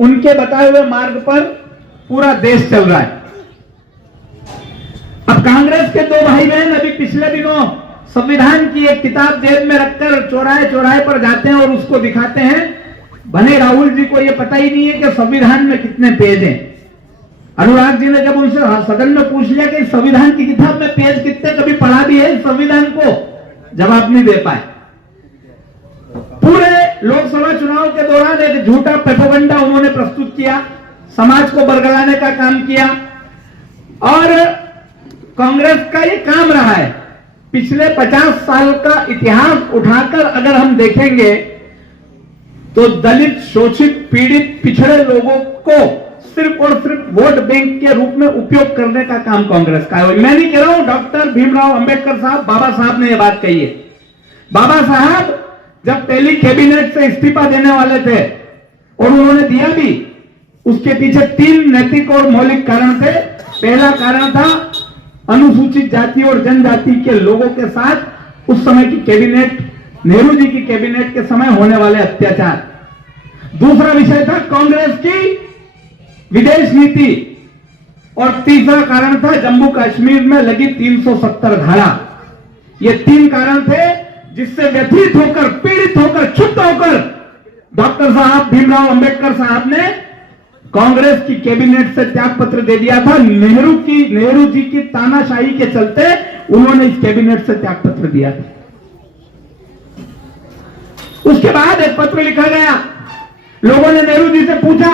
उनके बताए हुए मार्ग पर पूरा देश चल रहा है। अब कांग्रेस के दो भाई बहन अभी पिछले दिनों संविधान की एक किताब जेब में रखकर चौराहे चौराहे पर जाते हैं और उसको दिखाते हैं। भले राहुल जी को यह पता ही नहीं है कि संविधान में कितने पेज हैं। अनुराग जी ने जब उनसे सदन में पूछ लिया कि संविधान की किताब में पेज कितने, कभी पढ़ा भी है संविधान को, जवाब नहीं दे पाए। पूरे लोकसभा चुनाव के दौरान एक झूठा प्रोपेगेंडा उन्होंने प्रस्तुत किया, समाज को बरगलाने का काम किया। और कांग्रेस का ये काम रहा है। पिछले 50 साल का इतिहास उठाकर अगर हम देखेंगे तो दलित, शोषित, पीड़ित, पिछड़े लोगों को सिर्फ और सिर्फ वोट बैंक के रूप में उपयोग करने का काम कांग्रेस का है। मैं नहीं कह रहा हूं, डॉक्टर भीमराव अंबेडकर साहब, बाबा साहब ने यह बात कही है। बाबा साहब जब पहली कैबिनेट से इस्तीफा देने वाले थे और उन्होंने दिया भी, उसके पीछे 3 नैतिक और मौलिक कारण थे। पहला कारण था अनुसूचित जाति और जनजाति के लोगों के साथ उस समय की कैबिनेट, नेहरू जी की कैबिनेट के समय होने वाले अत्याचार। दूसरा विषय था कांग्रेस की विदेश नीति और तीसरा कारण था जम्मू कश्मीर में लगी 370 धारा। ये 3 कारण थे जिससे व्यथित होकर, पीड़ित होकर, क्षुब्ध होकर डॉक्टर साहब भीमराव अंबेडकर साहब ने कांग्रेस की कैबिनेट से त्याग पत्र दे दिया था। नेहरू जी की तानाशाही के चलते उन्होंने इस कैबिनेट से त्याग पत्र दिया था। उसके बाद एक पत्र लिखा गया, लोगों ने नेहरू जी से पूछा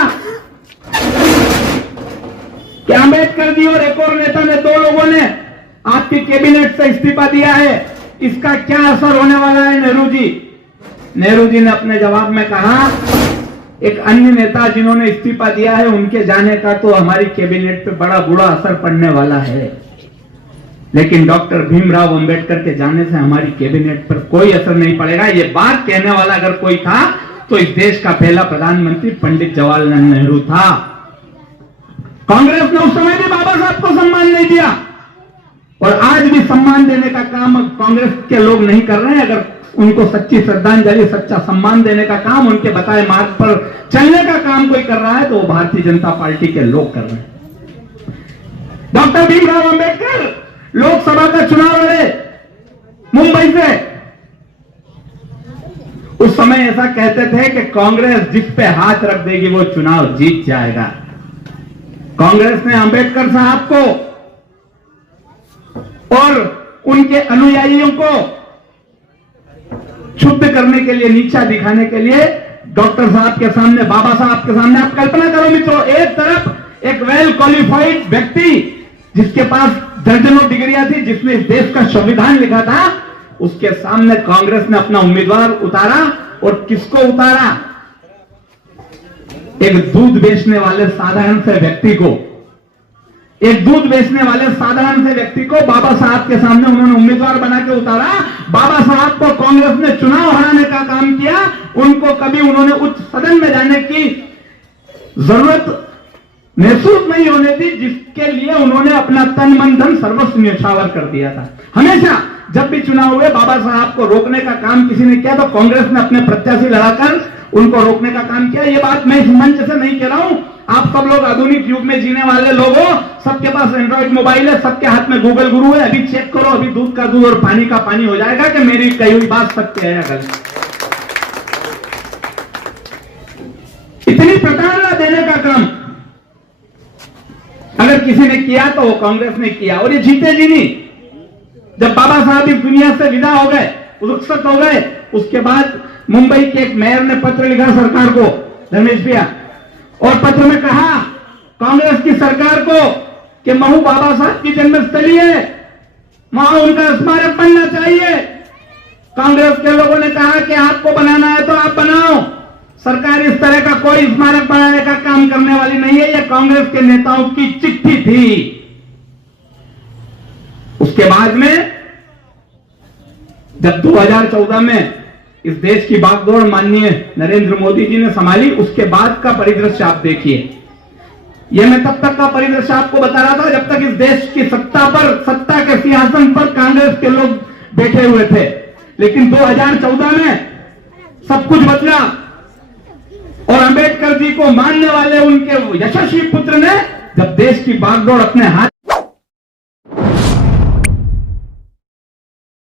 कि अंबेडकर जी और एक और नेता ने, 2 लोगों ने आपकी कैबिनेट से इस्तीफा दिया है, इसका क्या असर होने वाला है नेहरू जी? नेहरू जी ने अपने जवाब में कहा, एक अन्य नेता जिन्होंने इस्तीफा दिया है उनके जाने का तो हमारी कैबिनेट पे बड़ा बुरा असर पड़ने वाला है, लेकिन डॉक्टर भीमराव अंबेडकर के जाने से हमारी कैबिनेट पर कोई असर नहीं पड़ेगा। ये बात कहने वाला अगर कोई था तो इस देश का पहला प्रधानमंत्री पंडित जवाहरलाल नेहरू था। कांग्रेस ने उस समय भी बाबा साहब को सम्मान नहीं दिया और आज भी सम्मान देने का काम कांग्रेस के लोग नहीं कर रहे हैं। अगर उनको सच्ची श्रद्धांजलि, सच्चा सम्मान देने का काम, उनके बताए मार्ग पर चलने का काम कोई कर रहा है तो वो भारतीय जनता पार्टी के लोग कर रहे हैं। डॉक्टर भीमराव अंबेडकर लोकसभा का चुनाव लड़े मुंबई से। उस समय ऐसा कहते थे कि कांग्रेस जिस पे हाथ रख देगी वो चुनाव जीत जाएगा। कांग्रेस ने अंबेडकर साहब को और उनके अनुयायियों को क्षुब्ध करने के लिए, नीचा दिखाने के लिए डॉक्टर साहब के सामने, बाबा साहब के सामने, आप कल्पना करो मित्रों, एक तरफ एक वेल क्वालिफाइड व्यक्ति जिसके पास दर्जनों डिग्रियां थी, जिसने इस देश का संविधान लिखा था, उसके सामने कांग्रेस ने अपना उम्मीदवार उतारा और किसको उतारा? एक दूध बेचने वाले साधारण से व्यक्ति को, एक दूध बेचने वाले साधारण से व्यक्ति को बाबा साहब के सामने उन्होंने उम्मीदवार बना के उतारा। बाबा साहब को कांग्रेस ने चुनाव हराने का काम किया। उनको कभी उन्होंने उच्च सदन में जाने की जरूरत महसूस नहीं होने दी, जिसके लिए उन्होंने अपना तन मन धन सर्वस्व न्यौछावर कर दिया था। हमेशा जब भी चुनाव हुए बाबा साहब को रोकने का काम किसी ने किया तो कांग्रेस ने अपने प्रत्याशी लड़ाकर उनको रोकने का काम किया। ये बात मैं इस मंच से नहीं कह रहा हूं, आप सब लोग आधुनिक युग में जीने वाले लोग हो, सबके पास एंड्रॉइड मोबाइल है, सबके हाथ में गूगल गुरु है। अभी चेक करो, अभी दूध का दूध और पानी का पानी हो जाएगा कि मेरी कही हुई बात सत्य है या गलत। इतनी प्रताड़ना देने का काम अगर किसी ने किया तो वो कांग्रेस ने किया और ये जीते जी नहीं। जब बाबा साहब इस दुनिया से विदा हो गए, रुखसत हो गए, उसके बाद मुंबई के एक मेयर ने पत्र लिखा सरकार को, रमेश भैया, और पत्र में कहा कांग्रेस की सरकार को कि महू बाबा साहब की जन्मस्थली है, वहां उनका स्मारक बनना चाहिए। कांग्रेस के लोगों ने कहा कि आपको बनाना है तो आप बनाओ, सरकार इस तरह का कोई स्मारक बनाने का काम करने वाली नहीं है। यह कांग्रेस के नेताओं की चिट्ठी थी। उसके बाद में जब 2014 में इस देश की बागडोर माननीय नरेंद्र मोदी जी ने संभाली, उसके बाद का परिदृश्य आप देखिए। यह मैं तब तक का परिदृश्य आपको बता रहा था जब तक इस देश की सत्ता के सिंहासन पर कांग्रेस के लोग बैठे हुए थे, लेकिन 2014 में सब कुछ बदला और अंबेडकर अंबेडकर जी को मानने वाले उनके यशस्वी पुत्र ने जब देश की बागडोर अपने हाथ